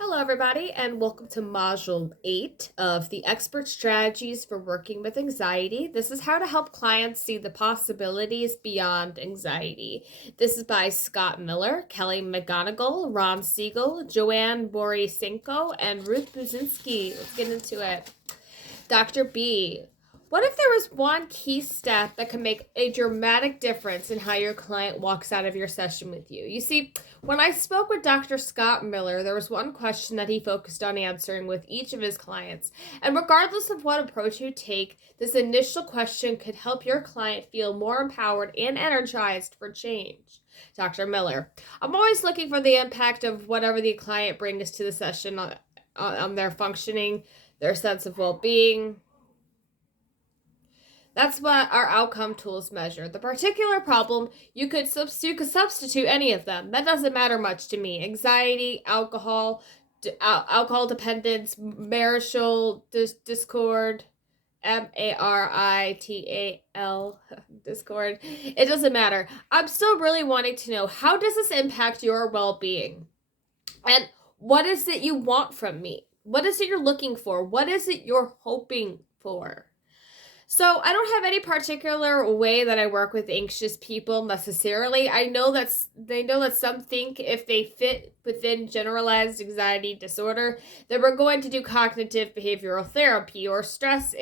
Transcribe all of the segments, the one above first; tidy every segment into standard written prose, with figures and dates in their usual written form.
Hello, everybody, and welcome to Module 8 of the Expert Strategies for Working with Anxiety. This is how to help clients see the possibilities beyond anxiety. This is by Scott Miller, Kelly McGonigal, Ron Siegel, Joan Borysenko, and Ruth Buczynski. Let's get into it. Dr. B, what if there was one key step that could make a dramatic difference in how your client walks out of your session with you? You see, when I spoke with Dr. Scott Miller, there was one question that he focused on answering with each of his clients. And regardless of what approach you take, this initial question could help your client feel more empowered and energized for change. Dr. Miller, I'm always looking for the impact of whatever the client brings to the session on their functioning, their sense of well-being. That's what our outcome tools measure. The particular problem, you could substitute any of them. That doesn't matter much to me. Anxiety, alcohol dependence, marital discord, marital discord. It doesn't matter. I'm still really wanting to know, how does this impact your well-being? And what is it you want from me? What is it you're looking for? What is it you're hoping for? So I don't have any particular way that I work with anxious people necessarily. I know that some think if they fit within generalized anxiety disorder, that we're going to do cognitive behavioral therapy or stress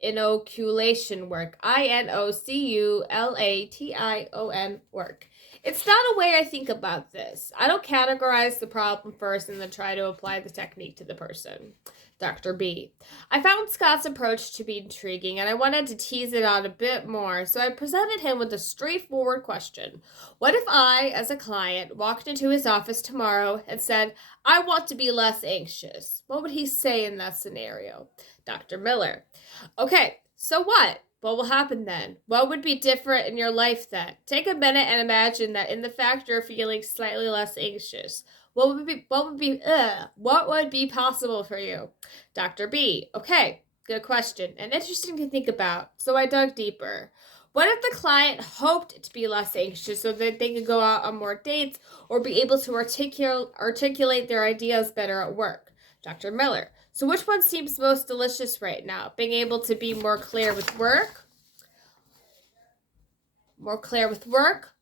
inoculation work, inoculation work. It's not a way I think about this. I don't categorize the problem first and then try to apply the technique to the person. Dr. B, I found Scott's approach to be intriguing and I wanted to tease it out a bit more, so I presented him with a straightforward question. What if I, as a client, walked into his office tomorrow and said, I want to be less anxious? What would he say in that scenario? Dr. Miller, okay, so what? What will happen then? What would be different in your life then? Take a minute and imagine that in the fact you're feeling slightly less anxious. What would be possible for you? Dr. B, okay, good question and interesting to think about. So I dug deeper. What if the client hoped to be less anxious so that they could go out on more dates or be able to articulate their ideas better at work? Dr. Miller, so which one seems most delicious right now? Being able to be more clear with work? More clear with work?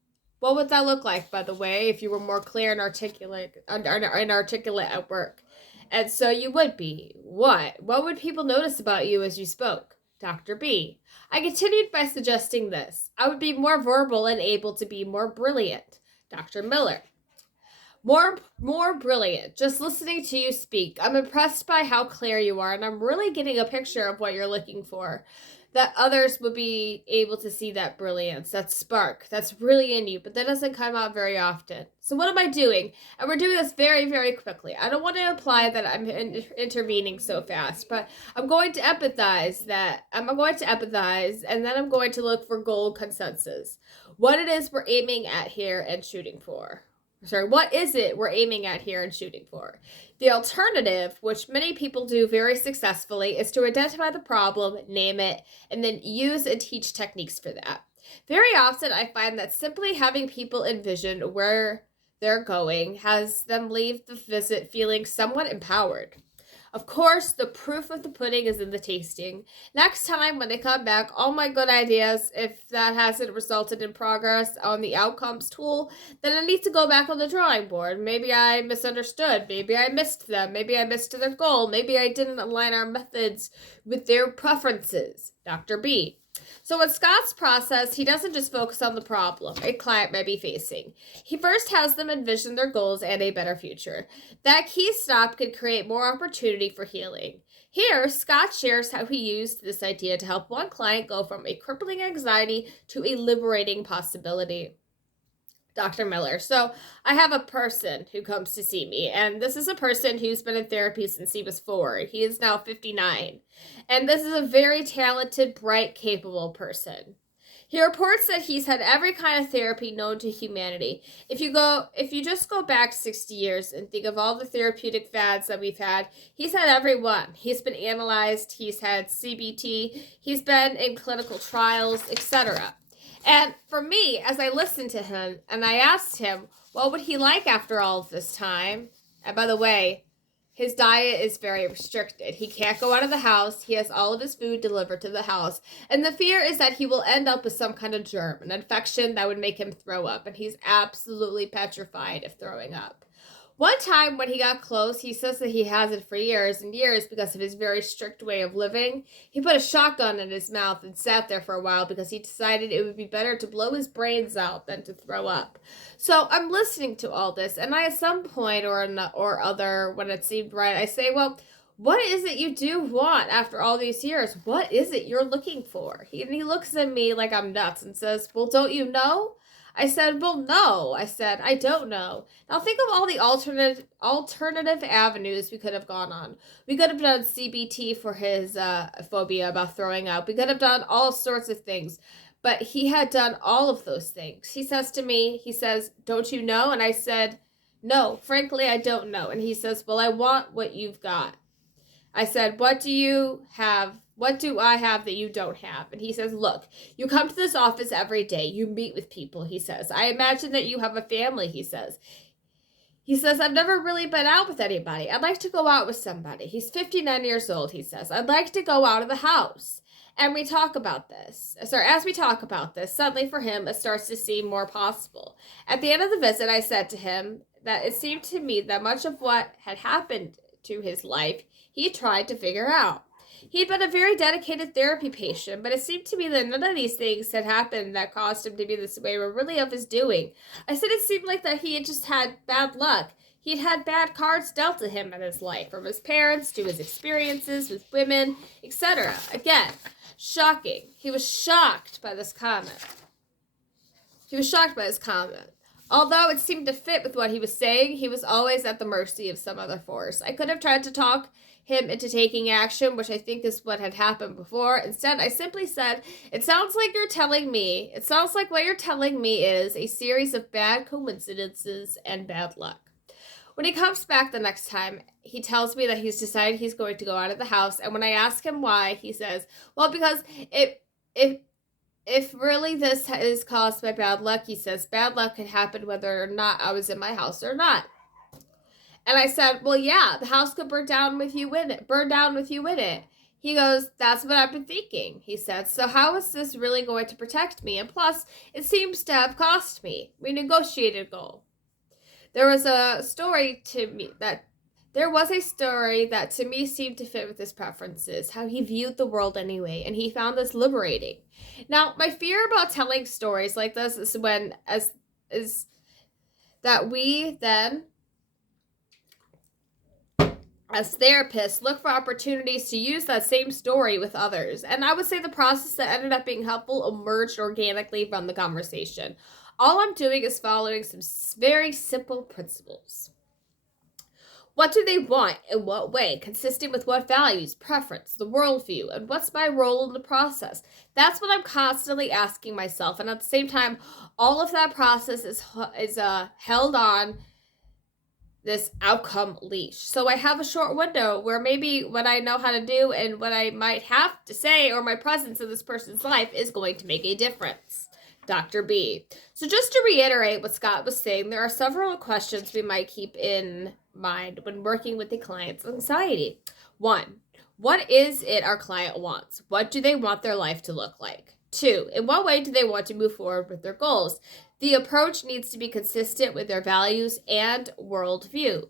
What would that look like, by the way, if you were more clear and articulate at work? And so you would be. What? What would people notice about you as you spoke? Dr. B, I continued by suggesting this. I would be more verbal and able to be more brilliant. Dr. Miller, more brilliant. Just listening to you speak, I'm impressed by how clear you are, and I'm really getting a picture of what you're looking for. That others would be able to see that brilliance, that spark that's really in you, but that doesn't come out very often. So what am I doing? And we're doing this very, very quickly. I don't want to imply that I'm intervening so fast, but I'm going to empathize, and then I'm going to look for goal consensus. What it is we're aiming at here and shooting for. What is it we're aiming at here and shooting for? The alternative, which many people do very successfully, is to identify the problem, name it, and then use and teach techniques for that. Very often, I find that simply having people envision where they're going has them leave the visit feeling somewhat empowered. Of course, the proof of the pudding is in the tasting. Next time when they come back, all my good ideas, if that hasn't resulted in progress on the outcomes tool, then I need to go back on the drawing board. Maybe I misunderstood. Maybe I missed them. Maybe I missed their goal. Maybe I didn't align our methods with their preferences. Dr. B. So in Scott's process, he doesn't just focus on the problem a client may be facing. He first has them envision their goals and a better future. That key stop could create more opportunity for healing. Here, Scott shares how he used this idea to help one client go from a crippling anxiety to a liberating possibility. Dr. Miller. So I have a person who comes to see me, and this is a person who's been in therapy since he was 4. He is now 59. And this is a very talented, bright, capable person. He reports that he's had every kind of therapy known to humanity. If you just go back 60 years and think of all the therapeutic fads that we've had, he's had every one. He's been analyzed, he's had CBT, he's been in clinical trials, etc. And for me, as I listened to him and I asked him, what would he like after all of this time? And by the way, His diet is very restricted. He can't go out of the house. He has all of his food delivered to the house. And the fear is that he will end up with some kind of germ, an infection that would make him throw up. And he's absolutely petrified of throwing up. One time when he got close, he says that he has it for years and years because of his very strict way of living. He put a shotgun in his mouth and sat there for a while because he decided it would be better to blow his brains out than to throw up. So I'm listening to all this, and I, at some point or other, when it seemed right, I say, well, what is it you do want after all these years? What is it you're looking for? He looks at me like I'm nuts and says, well, don't you know? I said, well, no. I said, I don't know. Now think of all the alternative avenues we could have gone on. We could have done CBT for his phobia about throwing up. We could have done all sorts of things. But he had done all of those things. He says to me, don't you know? And I said, no, frankly, I don't know. And he says, well, I want what you've got. I said, what do you have? What do I have that you don't have? And he says, look, you come to this office every day. You meet with people, he says. I imagine that you have a family, he says. He says, I've never really been out with anybody. I'd like to go out with somebody. He's 59 years old, he says. I'd like to go out of the house. And we talk about this. As we talk about this, suddenly for him, it starts to seem more possible. At the end of the visit, I said to him that it seemed to me that much of what had happened to his life, he tried to figure out. He'd been a very dedicated therapy patient, but it seemed to me that none of these things had happened that caused him to be this way were really of his doing. I said it seemed like that he had just had bad luck. He'd had bad cards dealt to him in his life, from his parents to his experiences with women, etc. Again, shocking. He was shocked by this comment. Although it seemed to fit with what he was saying, he was always at the mercy of some other force. I could have tried to talk him into taking action, which I think is what had happened before. Instead, I simply said, it sounds like what you're telling me is a series of bad coincidences and bad luck. When he comes back the next time, he tells me that he's decided he's going to go out of the house, and when I ask him why, he says, well, because if really this is caused by bad luck, he says, bad luck could happen whether or not I was in my house or not. And I said, well, yeah, the house could burn down with you in it. He goes, that's what I've been thinking, he said. So how is this really going to protect me? And plus, it seems to have cost me. We negotiated goal. There was a story to me that to me seemed to fit with his preferences, how he viewed the world anyway, and he found this liberating. Now, my fear about telling stories like this is that we then, as therapists, look for opportunities to use that same story with others. And I would say the process that ended up being helpful emerged organically from the conversation. All I'm doing is following some very simple principles. What do they want? In what way? Consistent with what values, preference, the worldview, and what's my role in the process? That's what I'm constantly asking myself. And at the same time, all of that process is held on this outcome leash. So I have a short window where maybe what I know how to do and what I might have to say or my presence in this person's life is going to make a difference. Dr. B. So just to reiterate what Scott was saying, there are several questions we might keep in mind when working with the client's anxiety. 1, what is it our client wants? What do they want their life to look like? 2, in what way do they want to move forward with their goals? The approach needs to be consistent with their values and worldview.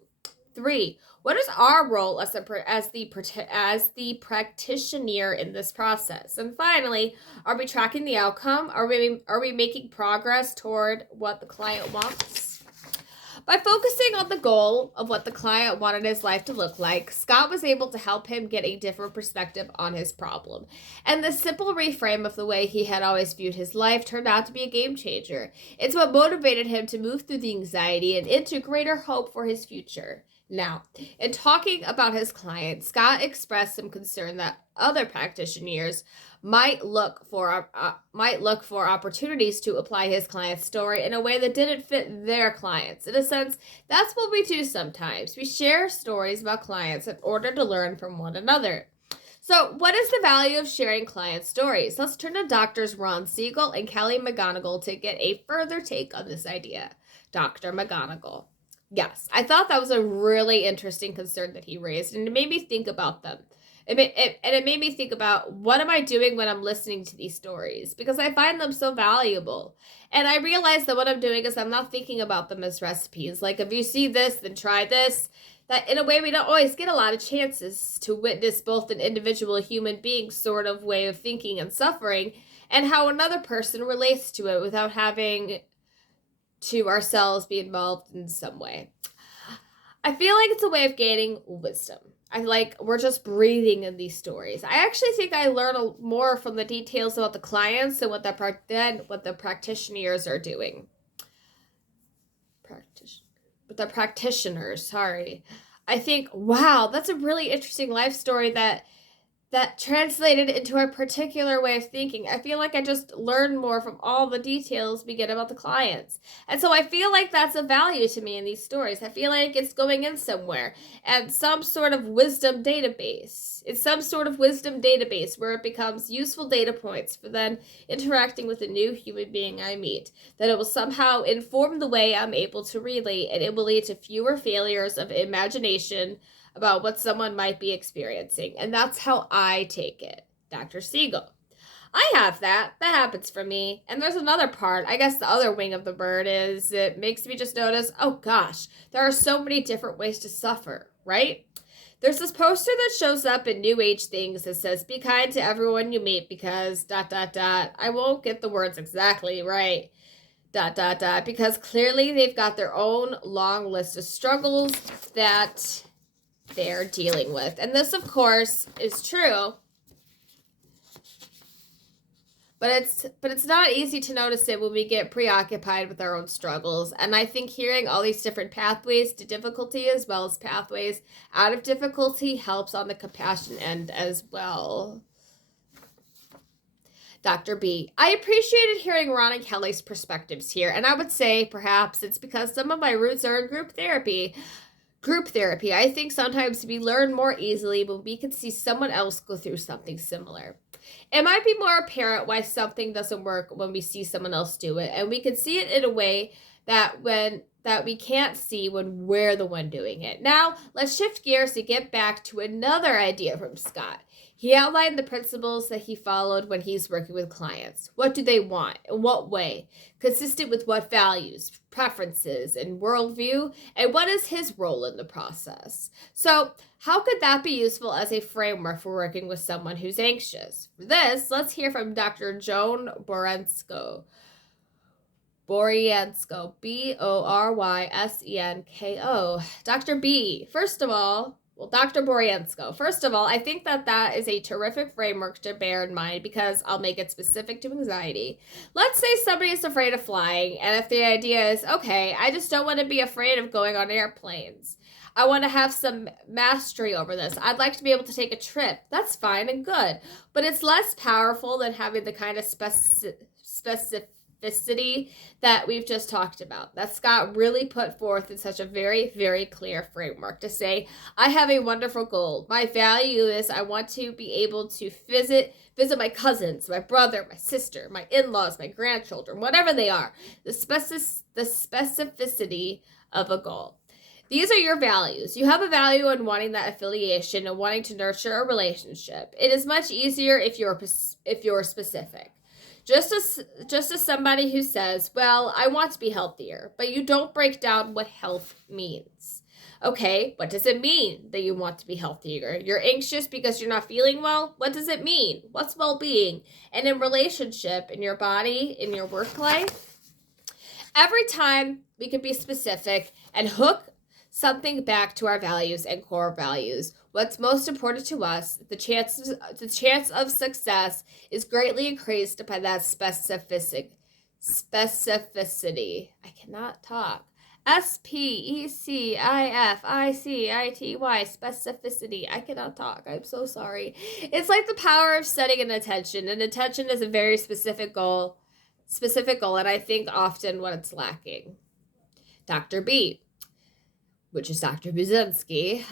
3, what is our role as the practitioner in this process? And finally, are we tracking the outcome? Are we making progress toward what the client wants? By focusing on the goal of what the client wanted his life to look like, Scott was able to help him get a different perspective on his problem. And the simple reframe of the way he had always viewed his life turned out to be a game changer. It's what motivated him to move through the anxiety and into greater hope for his future. Now, in talking about his client, Scott expressed some concern that other practitioners might look for opportunities to apply his client's story in a way that didn't fit their clients. In a sense, that's what we do sometimes. We share stories about clients in order to learn from one another. So, what is the value of sharing client stories? Let's turn to Doctors Ron Siegel and Kelly McGonigal to get a further take on this idea. Dr. McGonigal. Yes, I thought that was a really interesting concern that he raised, and it made me think about them. It made me think about, what am I doing when I'm listening to these stories? Because I find them so valuable. And I realize that what I'm doing is I'm not thinking about them as recipes. Like, if you see this, then try this. That, in a way, we don't always get a lot of chances to witness both an individual human being sort of way of thinking and suffering, and how another person relates to it without having to ourselves be involved in some way. I feel like it's a way of gaining wisdom. We're just breathing in these stories. I actually think I learn more from the details about the clients than what the practitioners are doing. The practitioners, sorry. I think, wow, that's a really interesting life story that translated into a particular way of thinking. I feel like I just learned more from all the details we get about the clients. And so I feel like that's a value to me in these stories. I feel like it's going in somewhere, and some sort of wisdom database. It's some sort of wisdom database where it becomes useful data points for then interacting with a new human being I meet. That it will somehow inform the way I'm able to relate, and it will lead to fewer failures of imagination about what someone might be experiencing. And that's how I take it. Dr. Siegel. I have that. That happens for me. And there's another part. I guess the other wing of the bird is it makes me just notice, oh gosh, there are so many different ways to suffer, right? There's this poster that shows up in New Age things that says, be kind to everyone you meet because ... I won't get the words exactly right. ... Because clearly they've got their own long list of struggles that they're dealing with. And this, of course, is true. But it's not easy to notice it when we get preoccupied with our own struggles. And I think hearing all these different pathways to difficulty as well as pathways out of difficulty helps on the compassion end as well. Dr. B. I appreciated hearing Ron and Kelly's perspectives here, and I would say perhaps it's because some of my roots are in group therapy. I think sometimes we learn more easily when we can see someone else go through something similar. It might be more apparent why something doesn't work when we see someone else do it, and we can see it in a way that we can't see when we're the one doing it. Now, let's shift gears to get back to another idea from Scott. He outlined the principles that he followed when he's working with clients. What do they want? In what way? Consistent with what values, preferences, and worldview? And what is his role in the process? So, how could that be useful as a framework for working with someone who's anxious? For this, let's hear from Dr. Joan Borysenko. Borysenko, Boryensko. Dr. B, Dr. Borysenko. First of all, I think that is a terrific framework to bear in mind because I'll make it specific to anxiety. Let's say somebody is afraid of flying, and if the idea is, okay, I just don't want to be afraid of going on airplanes. I want to have some mastery over this. I'd like to be able to take a trip. That's fine and good. But it's less powerful than having the kind of specificity that we've just talked about, that Scott really put forth in such a very, very clear framework to say, I have a wonderful goal. My value is I want to be able to visit my cousins, my brother, my sister, my in-laws, my grandchildren, whatever they are. The specificity of a goal. These are your values. You have a value in wanting that affiliation and wanting to nurture a relationship. It is much easier if you're specific. Just as somebody who says, well, I want to be healthier, but you don't break down what health means. Okay, what does it mean that you want to be healthier? You're anxious because you're not feeling well? What does it mean? What's well-being? And in relationship, in your body, in your work life? Every time we can be specific and hook something back to our values and core values. What's most important to us, the chance of success is greatly increased by that specificity. I cannot talk. SPECIFICITY, specificity. I cannot talk. I'm so sorry. It's like the power of setting an intention. An intention is a very specific goal, and I think often what it's lacking. Dr. B, which is Dr. Buczynski,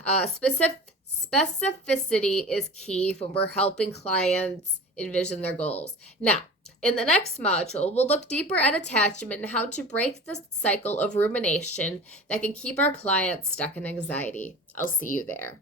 specificity is key when we're helping clients envision their goals. Now, In the next module, we'll look deeper at attachment and how to break the cycle of rumination that can keep our clients stuck in anxiety. I'll see you there.